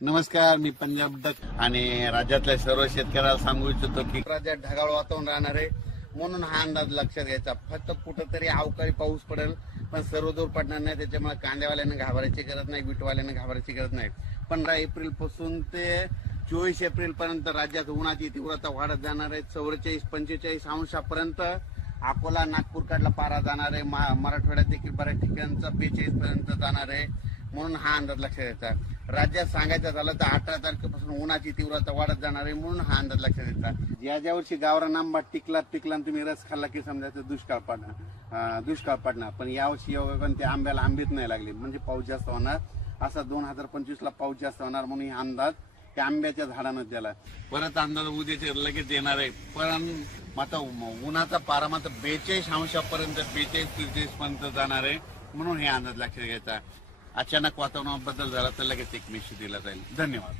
नमस्कार, मी पंजाब डक आणि राज्यातल्या सर्व शेतकऱ्याला सांगू इच्छितो की राज्यात ढगाळ वातावरण राहणार आहे, म्हणून हा अंदाज लक्षात घ्यायचा. फक्त कुठंतरी अवकाळी पाऊस पडेल, पण सर्वदूर पडणार नाही. त्याच्यामुळे कांद्यावाल्यांना घाबरायची गरज नाही, बीटवाल्यांना घाबरायची गरज नाही. 15 एप्रिल पासून ते 24 एप्रिल पर्यंत राज्यात उन्हाची तीव्रता वाढत जाणार आहे. 44-45 अंशापर्यंत अकोला, नागपूर कडला पारा जाणार आहे. मराठवाड्यात देखील बऱ्याच ठिकाणचा 42 पर्यंत जाणार आहे. म्हणून हा अंदाज लक्षात घ्यायचा. राज्यात सांगायचं झालं तर 18 तारखेपासून उन्हाची तीव्रता वाढत जाणार आहे, म्हणून हा अंदाज लक्षात घ्यायचा. ज्या वर्षी गावरान आंबा टिकला तुम्ही रस खाल्ला की समजायचं दुष्काळ पडणार. पण यावर्षी योगायोगाने त्या आंब्याला आंबीच नाही लागले, म्हणजे पाऊस जास्त होणार. असा 2025 ला पाऊस जास्त होणार, म्हणून हा अंदाज त्या आंब्याच्या झाडानं दिला. परत अंदाज उद्याचे लगेच येणार आहे. पण मात्र उन्हाचा पारा मात्र 42 अंशापर्यंत 42-43 पर्यंत जाणार आहे, म्हणून हे अंदाज लक्षात घ्यायचा. अचानक वातावरणात बदल झाला तर लगेच एक मेसेज दिला जाईल. धन्यवाद.